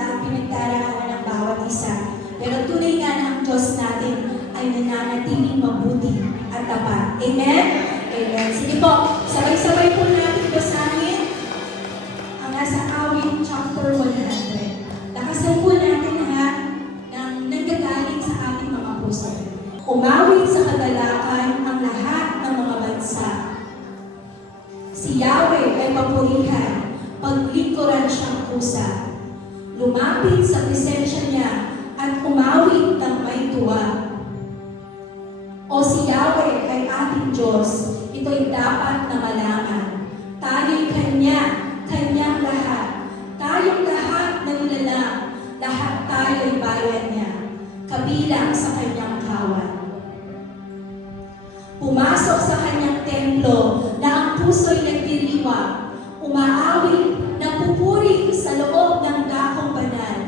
ang pinagdaraanan ng bawat isa. Pero tunay nga na ang Diyos natin ay nananatiling mabuti at tapat. Amen? Amen. Sige po, sabay-sabay po natin basahin ang nasa Awit chapter 100. Lakasan po natin lahat ng nanggagaling sa ating mga puso. Umawit sa kagalakan ang lahat ng mga bansa. Si Yahweh ay papurihan, paglingkuran siyang kusa. Lumapit sa presensya niya at umawit ng may tuwa. O si Yahweh ay ating Diyos, ito'y dapat na malaman. Tayo'y Kanyang lahat. Tayong lahat na nilalang, lahat tayo'y bayan niya, kabilang sa Kanyang kawan. Pumasok sa Kanyang templo na ang puso'y nagdiriwang, umaawit, nagpupuri sa loob ng dakong banal.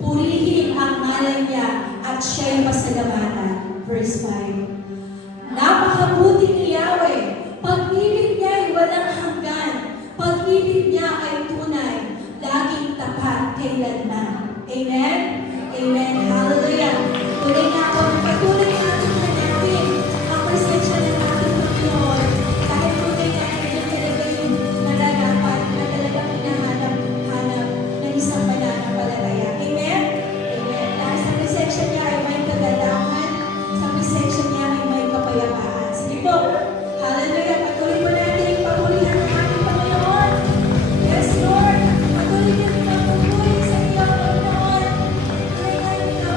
Purihin ang ngalan niya at siya'y pasalamatan. Verse 5. Napakabuti ni Yahweh, pag-ibig niya ay walang hanggan, pag-ibig niya ay tunay, laging tapat kailanman. Amen? Amen. Hallelujah. Tuloy na ako, patuloy natin hanapin ang presensya ng ating Panginoon. Kahit tunay na yun talaga yung nararapat na talagang hinahanap ng isang mananampalataya. Amen? Amen. Dahil sa presensya niya ay may kagalakan, sa presensya niya ay may kapayapaan. Sige po. Hallelujah. Patuloy po natin yung papulihan ng ating Panginoon. Yes, Lord. Patuloy natin ang pagpuri sa iyo, Panginoon. Patuloy natin ang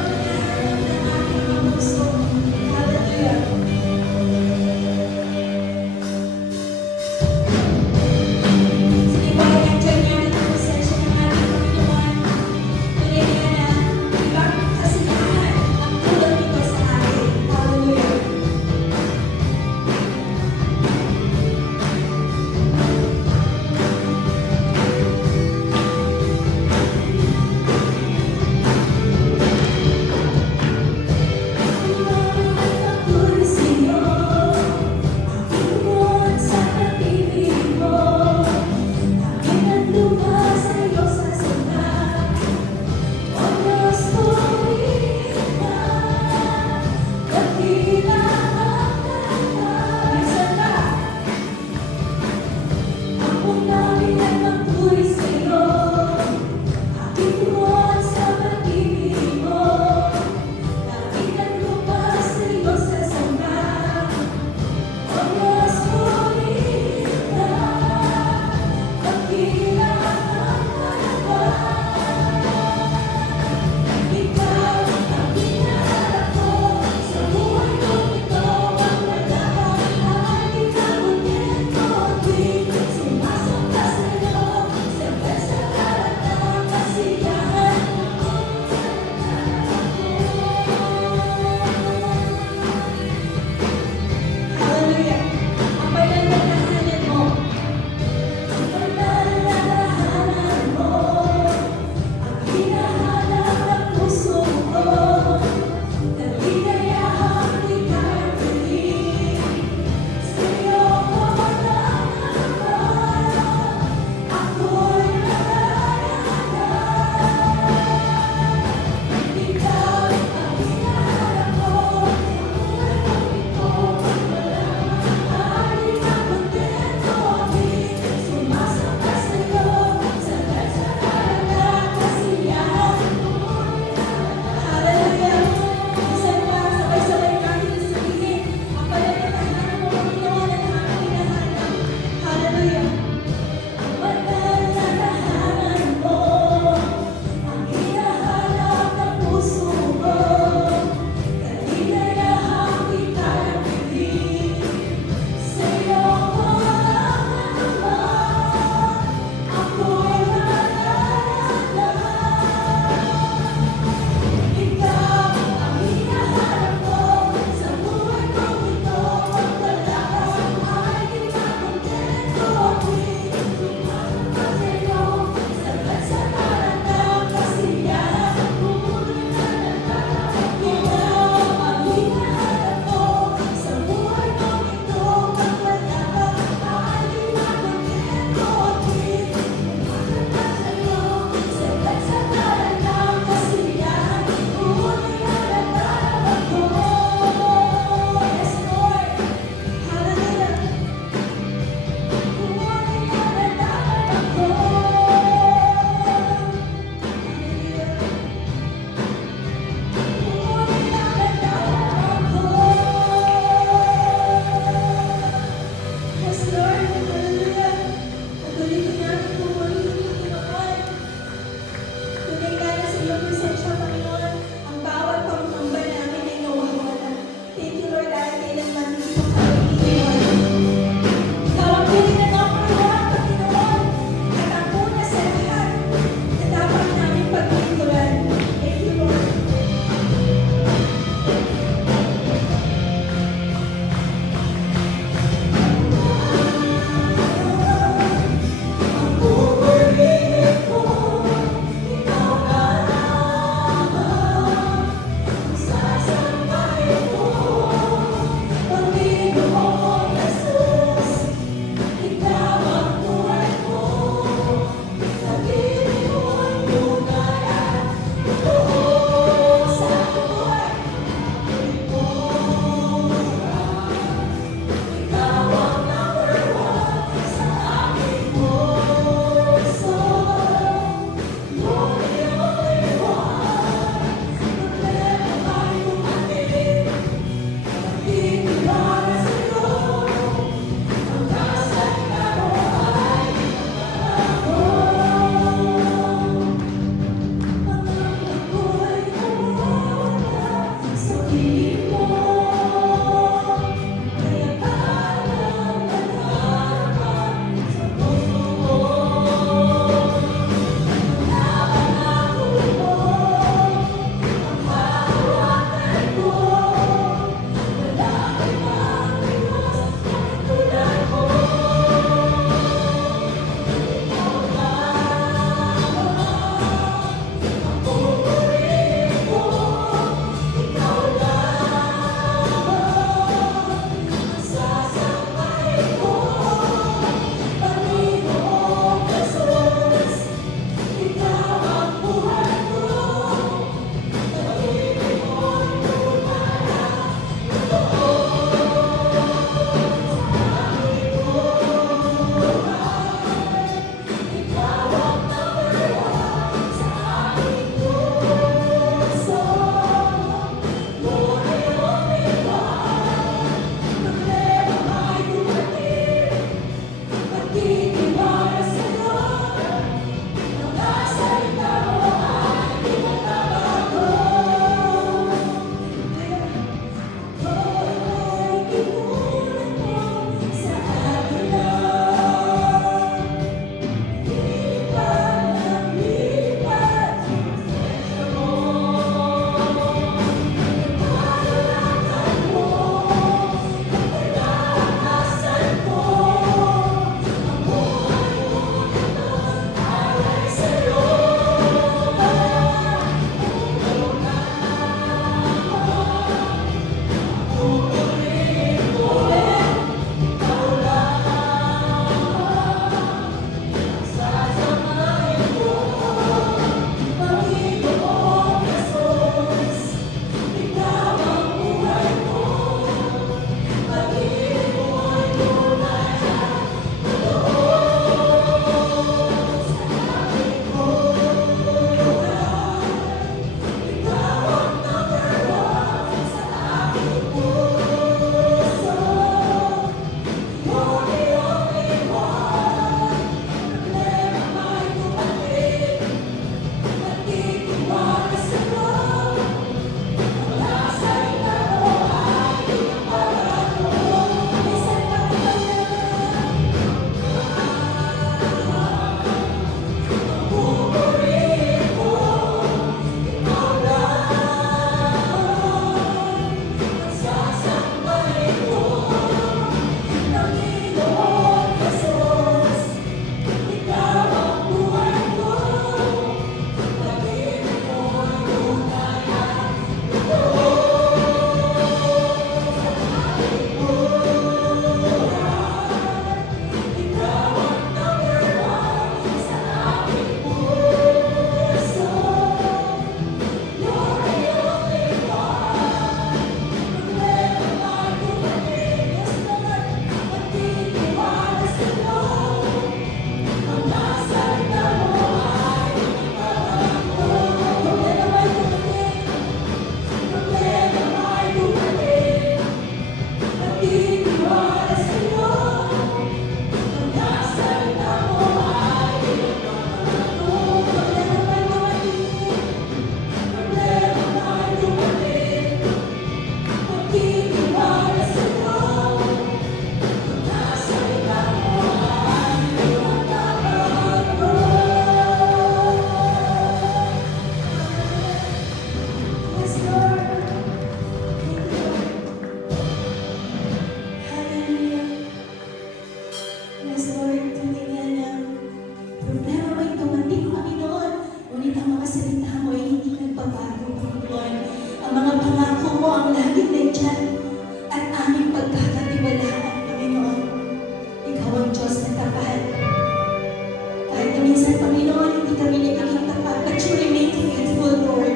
minsan, Panginoon, hindi kami nagiging tapat, but you remain faithful, Lord.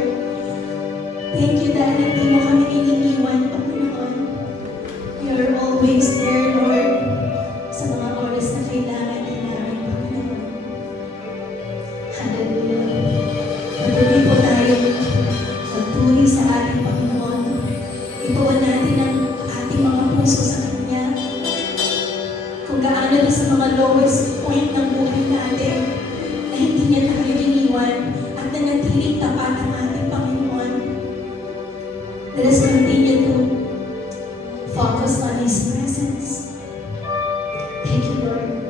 Thank you dahil hindi mo kami iniiwan, Panginoon. You're always there, Lord, sa mga oras na kailangan din namin, Panginoon. Hallelujah. Patuloy po tayo magpuri sa ating Panginoon. Ituon natin ang ating mga puso sa Kanya. Kung gaano na sa mga lowest point ng buhay natin, na hindi niya tayo iniwan at nanatiling tapat ang ating Panginoon. Let us continue to focus on His presence. Thank you, Lord.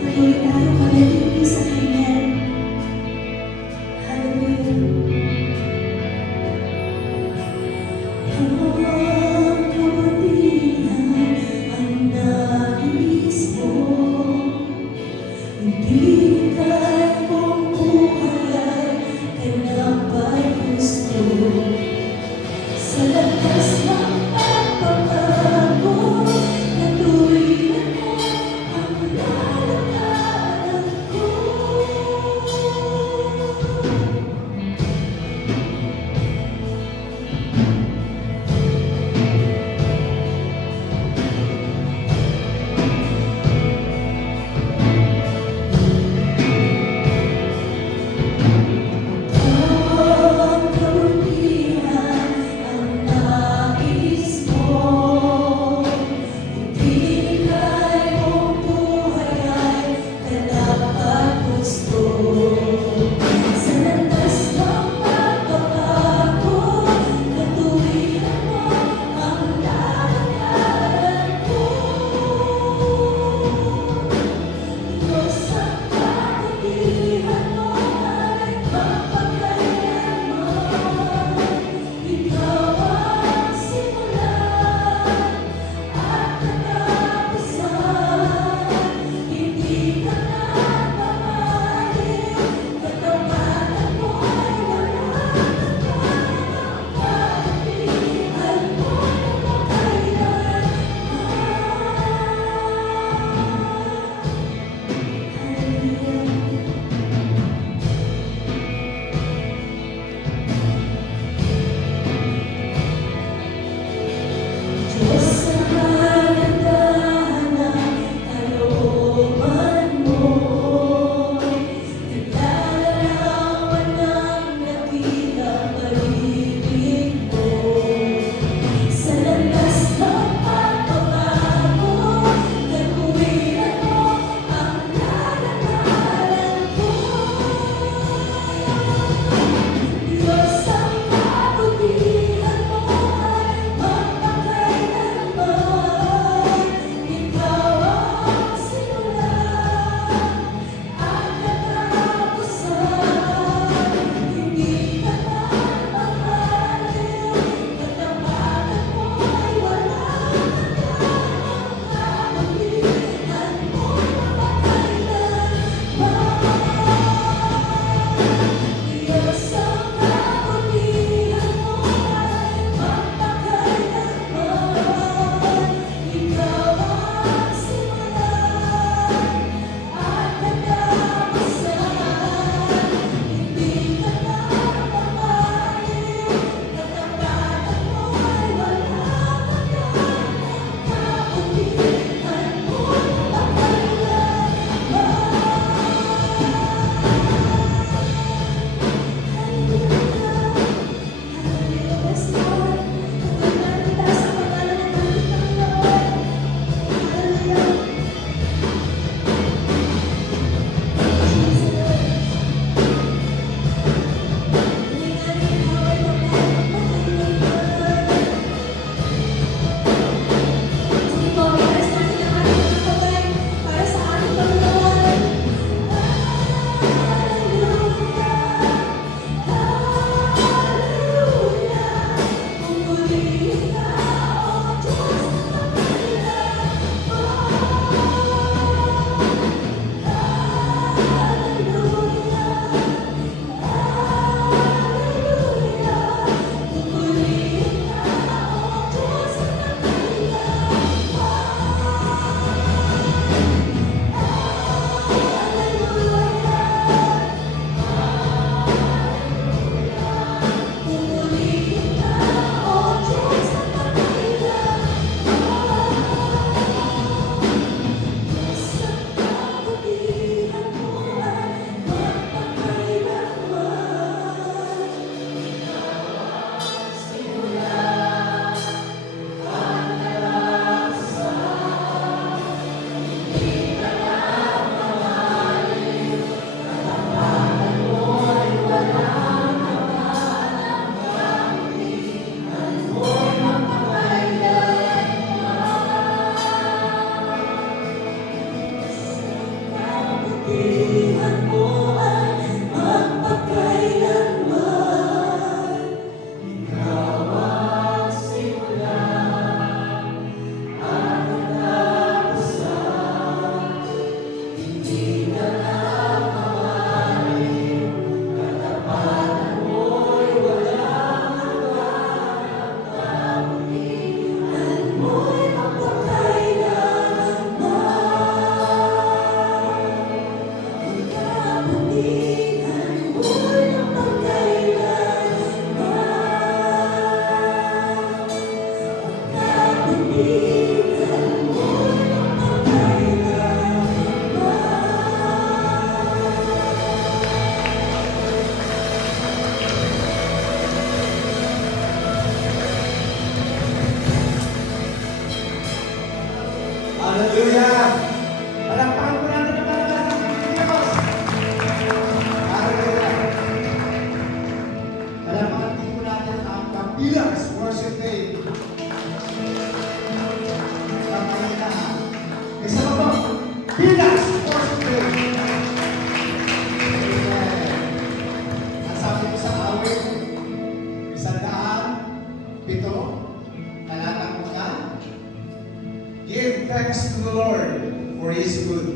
Patuloy tayo manatili sa Kanya. Hallelujah. Ang kabutihan ang nais mo, hindi ka mong buhay, kailangan gusto. Sa lakas ng pagbabago, natuloy na ang lalakaran ko. kabutihan mo ay magpakailanman. Ikaw ang simula at katapusan. Hindi ka na mamahalin, katapatan mo'y walang hanggan. Kabutihan mo'y magpakailanman. Kabutihan mo'y magpakailanman. Kabutihan mo'y Hallelujah! Palakpakan po natin ang malakas ng Diyos. Hallelujah! Palakpakan din po natin ang Kapilas Worship Day. Pangalanan. Isa pa po, Pilas Worship Day. Amen. Ang sabi ko sa awit, 107, talatang una, give thanks to the Lord, for He is good.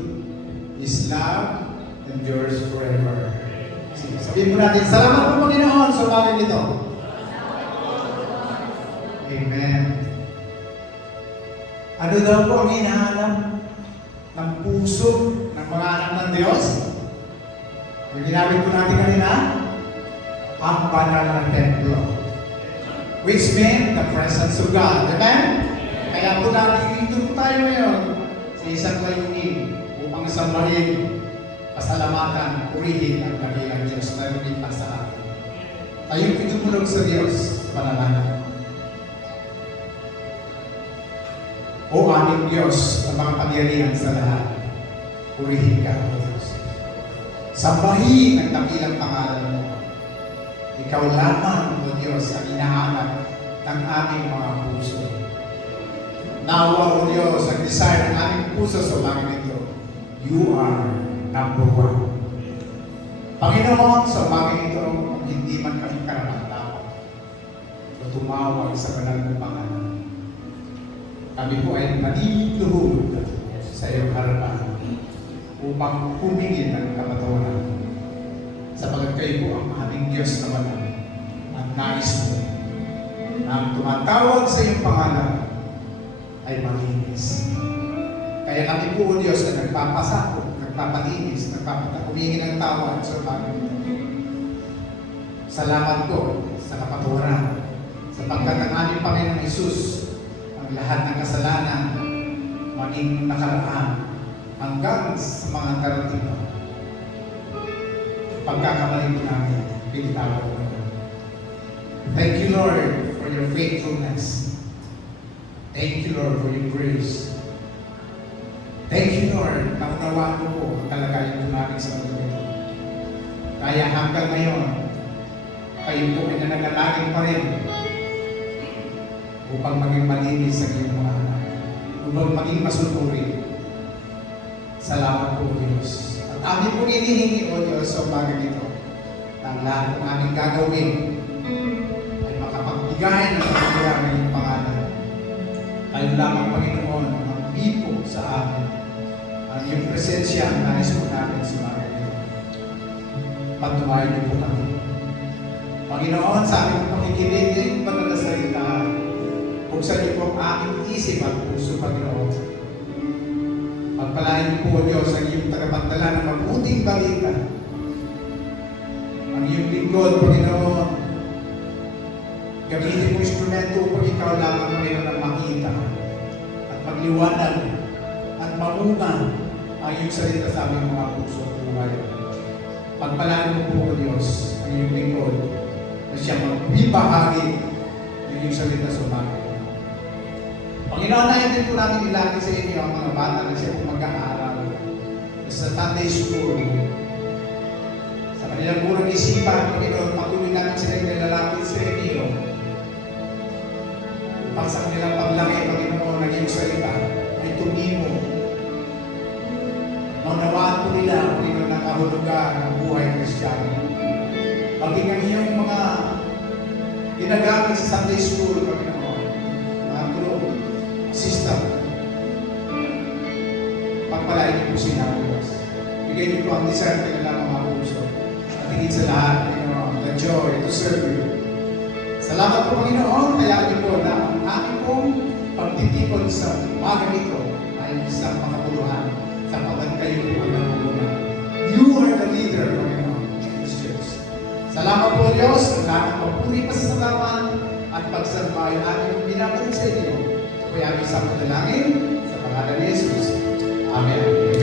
His love endures forever. Sige, sabihin po natin, salamat po Panginoon sa bagay nito. Amen. Ano daw po ang hinahanap ng puso ng mga anak ng Diyos? Yung ginamit po natin kanina, ang banal na templo. Which meant the presence of God. Amen? Kaya po natin dito po tayo ngayon sa isang layunin upang sambahin, pasalamatan, purihin ang kabilang Diyos na lumipas sa atin. Tayo pitutulog sa Diyos, panalangin. O aming Diyos na makapangyarihan sa lahat, purihin ka, O Diyos. Sambahin ang dakilang pangalan mo. Ikaw lamang, O Diyos, ang inahanap ng aming mga puso. Nawa, O Diyos, ang desire ng aming puso sa bagay nito. You are number one. Panginoon, sa bagay nito, hindi man kami karapat-dapat o tumawag sa banal na pangalan. Kami po ay maniluhod sa iyong harapan upang humingin ng kapatawaran. Sapagat kayo po ang aming Diyos na banal at nais mo na ang tumatawag sa iyong pangalan ay malinis. Kaya kami po, O Diyos, na nagpapasakot, nagpapalinis, humingi ng tawad sa bagay nito. Salamat po sa kapatawaran, sapagkat ang aming Panginoong Hesus ang lahat ng kasalanan, maging nakaraan, hanggang sa mga darating pa. Pagkakamali po namin, pinitawag po namin. Thank you, Lord, for your faithfulness. Thank you, Lord, for your grace. Thank you, Lord, na unawaan mo po ang kalagayan po namin sa mundo ito. Kaya hanggang ngayon, kayo po ay nananalangin pa rin upang maging malinis sa iyong mga anak, upang maging masunuri. Salamat po, Diyos. At amin po hinihingi, O Diyos, sa umaga nito, na ang lahat ng aming gagawin ay makapagbigay ng pagkira ng iyong pangalan. Kayo lamang, Panginoon, ang bipo sa amin. Ang iyong presensya ang nais po namin sa umaga nito. Patuwain niyo po kami. Panginoon, sa aming pakikinig, banal na salita, buksan niyo po ang aming isip at puso, Panginoon. Pagpalain niyo po, Diyos, ang iyong tagapagdala ng mabuting balita. Ang iyong lingkod, Panginoon, gamitin mo instrumento upang ikaw lamang, Panginoon, ang makita at magliwanag at mamunga ang iyong salita sa aming mga puso at buhay. Pagpalain mo po, Diyos, ang iyong lingkod na siya magbibahagi ng iyong salita sa bagay. Panginoon, na din po natin ilagay sa inyo ang mga bata na siya po mag-aaral sa Sunday School. Sa kanilang murang isipan, Panginoon, patuloy namin sila nilalapit sa inyo. Upang sa kanilang paglaki, Panginoon, ng iyong salita ay tumimo. Maunawaan po nila, pagbubuga ng buhay Kristiyano. Maging ang iyong mga ginagamit sa Sunday School, Panginoon, mga guro, system, pagpalain niyo po sila, Diyos. Bigay niyo po ang desire ng kanilang mga puso. At higit sa lahat, Panginoon, the joy to serve you. Salamat po, Panginoon, kaya niyo po na ang aking pong pagtitipon sa umaga nito ay isang makatuluhan sapagkat kayo po ang nangungunan. You are the leader, Panginoon, Christians. Salamat po, Diyos, ang lahat ng papuri pa sa salaman at pagsamba ay ating binabalik sa inyo. Kaya ang isang panalangin sa pangalan ni Jesus. Amen.